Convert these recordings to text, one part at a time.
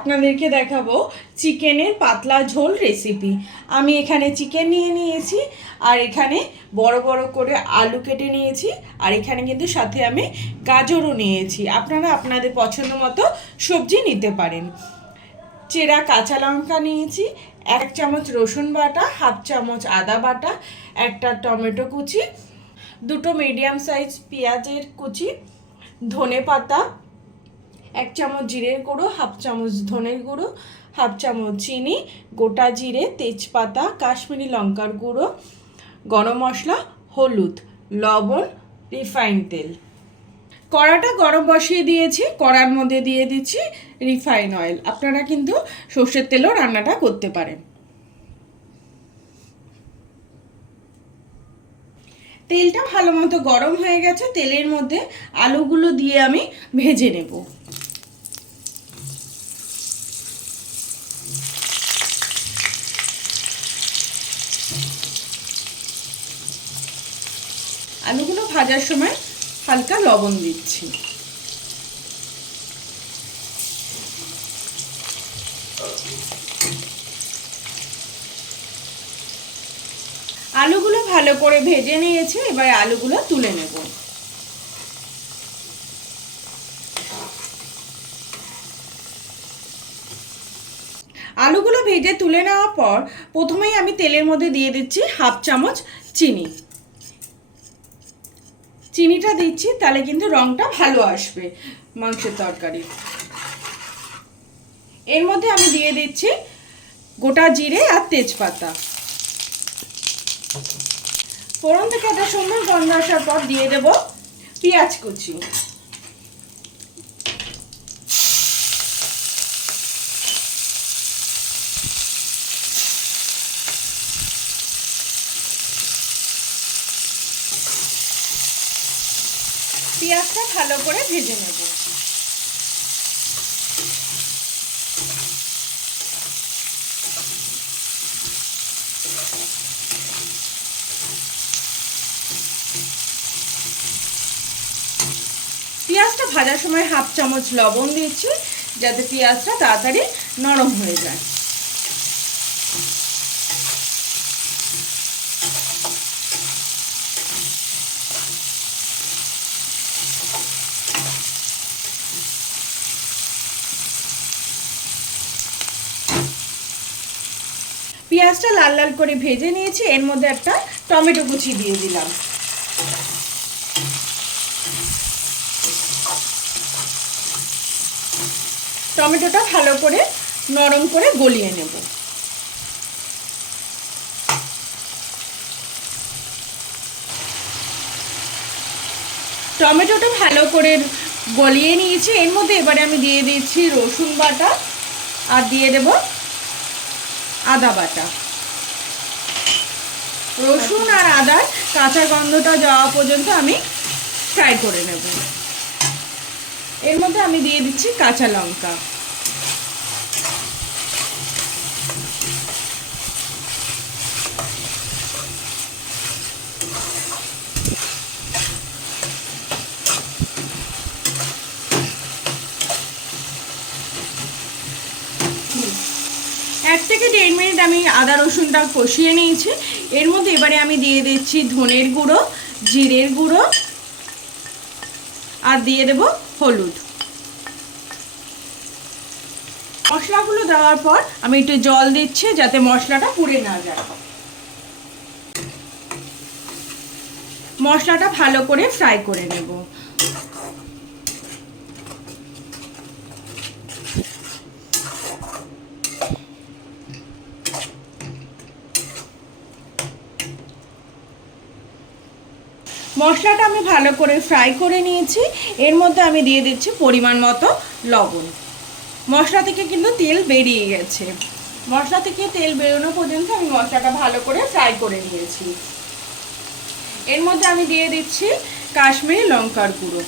আপনাদেরকে দেখাবো চিকেনের পাতলা ঝোল রেসিপি। আমি এখানে চিকেন নিয়ে নিয়েছি, আর এখানে বড় বড় করে আলু কেটে নিয়েছি, আর এখানে কিন্তু সাথে আমি গাজরও নিয়েছি। আপনারা আপনাদের পছন্দ মতো সবজি নিতে পারেন। চেরা কাঁচা লঙ্কা নিয়েছি, 1 চামচ রসুন বাটা, 1/2 চামচ আদা বাটা, একটা টমেটো কুচি, 2টো মিডিয়াম সাইজ পেঁয়াজের কুচি, ধনে পাতা, 1 চামচ জিরের গুঁড়ো, 1/2 চামচ ধনের গুঁড়ো, 1/2 চামচ চিনি, গোটা জিরে, তেজপাতা, কাশ্মীরি লঙ্কার গুঁড়ো, গরম মশলা, হলুদ, লবণ, রিফাইন তেল। কড়াটা গরম বসিয়ে দিয়েছি, কড়ার মধ্যে দিয়ে দিচ্ছি রিফাইন অয়েল। আপনারা কিন্তু সর্ষের তেলেও রান্নাটা করতে পারেন। তেলটা ভালো মতো গরম হয়ে গেছে, তেলের মধ্যে আলুগুলো দিয়ে আমি ভেজে নেব। আলুগুলো ভাজার সময় হালকা লবণ দিচ্ছি। আলুগুলো ভালো করে ভেজে নিয়েছি, এবার আলুগুলো তুলে নেব। আলুগুলো ভেজে তুলে নেওয়ার পর প্রথমেই আমি তেলের মধ্যে দিয়ে দিচ্ছি 1/2 চামচ চিনি। চিনিটা দিচ্ছি তাহলে কিন্তু রংটা ভালো আসবে মাংসের তরকারি। এর মধ্যে আমি দিয়ে দিচ্ছি গোটা জিরে আর তেজপাতা। ফোড়ন থেকে একটা সুন্দর গন্ধ আসার পর দিয়ে দেব পেঁয়াজ কুচি। পেঁয়াজটা ভালো করে ভেজে নেব। পেঁয়াজটা ভাজার সময় 1/2 চামচ লবণ দিচ্ছি, যাতে পেঁয়াজটা তাড়াতাড়ি নরম হয়ে যায়। পেঁয়াজটা লাল লাল করে ভেজে নিয়েছি, এর মধ্যে একটা টমেটো কুচি দিয়ে দিলাম। টমেটোটা ভালো করে নরম করে গলিয়ে নেব। টমেটোটা ভালো করে গলিয়ে নিয়েছি, এর মধ্যে এবারে আমি দিয়ে দিচ্ছি রসুন বাটা, আর দিয়ে দেব আদা বাটা। রসুন আর আদার কাঁচা গন্ধটা যাওয়া পর্যন্ত আমি ফ্রাই করে নেব। এর মধ্যে আমি দিয়ে দিচ্ছি কাঁচা লঙ্কা। এক থেকে 1.5 মিনিট আমি আদা রসুনটা কষিয়ে নিয়েছি। এর মধ্যে এবারে আমি দিয়ে দিচ্ছি ধনের গুঁড়ো, জিরের গুঁড়ো, আর দিয়ে দেব হলুদ। মশলাগুলো দেওয়ার পর আমি একটু জল দিচ্ছি, যাতে মশলাটা পুড়ে না যায়। মশলাটা ভালো করে ফ্রাই করে নেব। মশলাটা আমি ভালো করে ফ্রাই করে নিয়েছি, এর মধ্যে আমি দিয়ে দিচ্ছি পরিমাণ মতো লবণ। মশলা থেকে কিন্তু তেল বেরিয়ে গেছে। মশলা থেকে তেল বেরোনো পর্যন্ত আমি মশলাটা ভালো করে ফ্রাই করে নিয়েছি। এর মধ্যে আমি দিয়ে দিচ্ছি কাশ্মীরি লঙ্কার গুঁড়ো।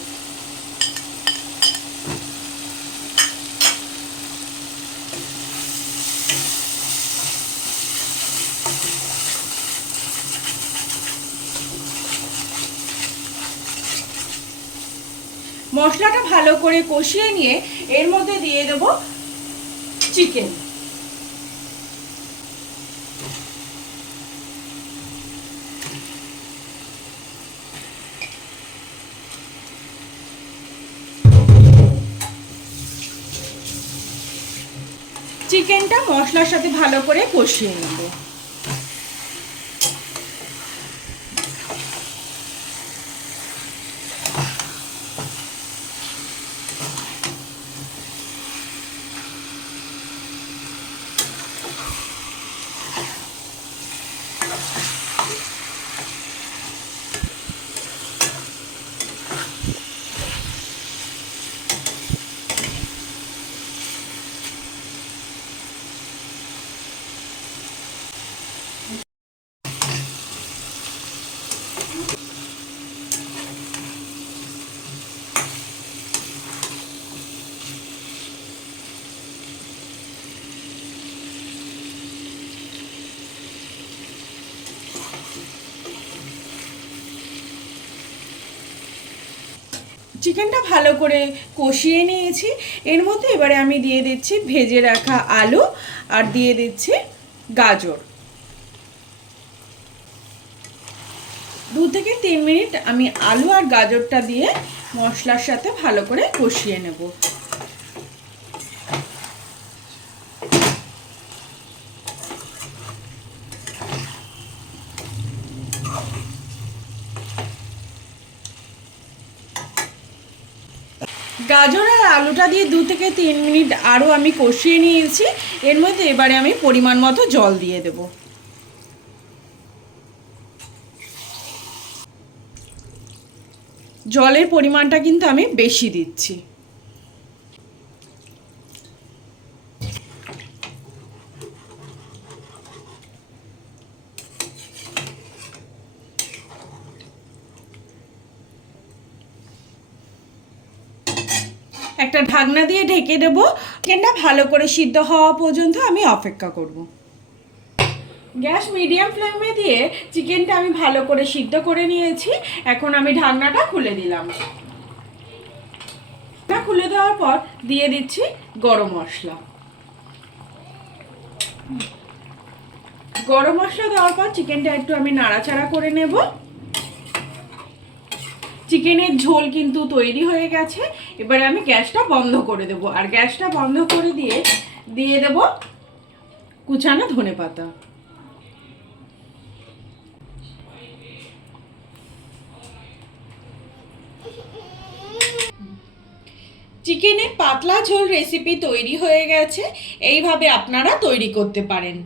মশলাটা ভালো করে কষিয়ে নিয়ে এর মধ্যে দিয়ে দেব চিকেন। চিকেনটা মশলার সাথে ভালো করে কষিয়ে নেব। চিকেনটা ভালো করে কষিয়ে নিয়েছি। এর মধ্যে এবারে আমি দিয়ে দিচ্ছি ভেজে রাখা আলু আর দিয়ে দিচ্ছি গাজর। 2 থেকে 3 মিনিট আমি আলু আর গাজরটা দিয়ে মশলার সাথে ভালো করে কষিয়ে নেব। গাজর আর আলুটা দিয়ে 2 থেকে 3 মিনিট আরও আমি কষিয়ে নিয়েছি। এর মধ্যে এবারে আমি পরিমাণ মতো জল দিয়ে দেব। জলের পরিমাণটা কিন্তু আমি বেশি দিচ্ছি। একটা ঢাকনা দিয়ে ঢেকে দেব। চিকেনটা ভালো করে সিদ্ধ হওয়া পর্যন্ত আমি অপেক্ষা করব। গ্যাস মিডিয়াম ফ্লেমে দিয়ে চিকেনটা আমি ভালো করে সিদ্ধ করে নিয়েছি। এখন আমি ঢাকনাটা খুলে দিলাম। খুলে দেওয়ার পর দিয়ে দিচ্ছি গরম মশলা। গরম মশলা দেওয়ার পর চিকেনটা একটু আমি নাড়াচাড়া করে নেব। চিকেনের ঝোল কিন্তু তৈরি হয়ে গেছে। এবারে আমি গ্যাসটা বন্ধ করে দেব। আর গ্যাসটা বন্ধ করে দিয়ে দেব কুচানো ধনেপাতা। চিকেনের পাতলা ঝোল রেসিপি তৈরি হয়ে গেছে। এইভাবে আপনারা তৈরি করতে পারেন।